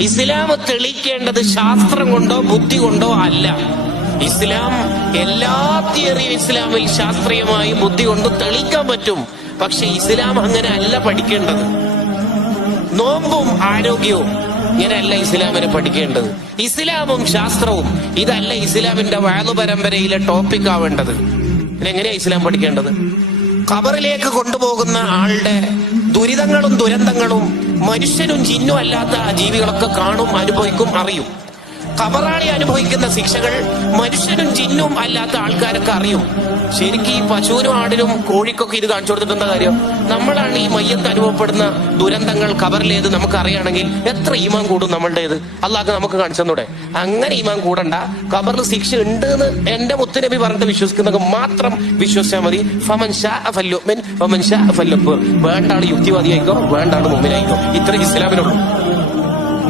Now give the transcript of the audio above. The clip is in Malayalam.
ഇസ്ലാം തെളിയിക്കേണ്ടത് ശാസ്ത്രം കൊണ്ടോ ബുദ്ധി കൊണ്ടോ അല്ല. ഇസ്ലാം എല്ലാ തിയറിയും ഇസ്ലാമിൽ ശാസ്ത്രീയമായി ബുദ്ധി കൊണ്ട് തെളിയിക്കാൻ പറ്റും. പക്ഷെ ഇസ്ലാം അങ്ങനെ അല്ല പഠിക്കേണ്ടത്. നോമ്പും ആരോഗ്യവും ഇങ്ങനെയല്ല ഇസ്ലാമിനെ പഠിക്കേണ്ടത്. ഇസ്ലാമും ശാസ്ത്രവും ഇതല്ല ഇസ്ലാമിന്റെ വാഴു പരമ്പരയിലെ ടോപ്പിക് ആവേണ്ടത്. എങ്ങനെയാ ഇസ്ലാം പഠിക്കേണ്ടത്? ഖബറിലേക്ക് കൊണ്ടുപോകുന്ന ആളുടെ ദുരിതങ്ങളും ദുരന്തങ്ങളും മനുഷ്യനും ജിന്നും അല്ലാത്ത ജീവികളൊക്കെ കാണും, അനുഭവിക്കും, അറിയും. ഖബറാളി അനുഭവിക്കുന്ന ശിക്ഷകൾ മനുഷ്യനും ജിന്നും അല്ലാത്ത ആൾക്കാരൊക്കെ അറിയും. ശരിക്കും ഈ പശുവിനും ആടിനും കോഴിക്കൊക്കെ ഇത് കാണിച്ചു കൊടുത്തിട്ട് എന്താ കാര്യം? നമ്മളാണ് ഈ മയ്യത്ത് അനുഭവപ്പെടുന്ന ദുരന്തങ്ങൾ ഖബറിലേത് നമുക്ക് അറിയണമെങ്കിൽ എത്ര ഈമാൻ കൂടും നമ്മളുടേത്? അള്ളാഹ് നമുക്ക് കാണിച്ചു തന്നൂടെ? അങ്ങനെ ഈമാൻ കൂടണ്ട. ഖബറിൽ ശിക്ഷ ഉണ്ട് എന്ന് എന്റെ മുത്തുനബി പറഞ്ഞിട്ട് വിശ്വസിക്കുന്നത് മാത്രം വിശ്വസിച്ചാൽ മതി. ഫമൻ ശാഅ ഫല്യുമിൻ വമൻ ശാഅ ഫല്യക്ഫുർ. വേണ്ട ആള് യുക്തിവാദിയായിക്കോ, വേണ്ട ആള് മുഅ്മിനായിക്കോ. ഇത്ര ഇസ്ലാമിനുള്ളൂ.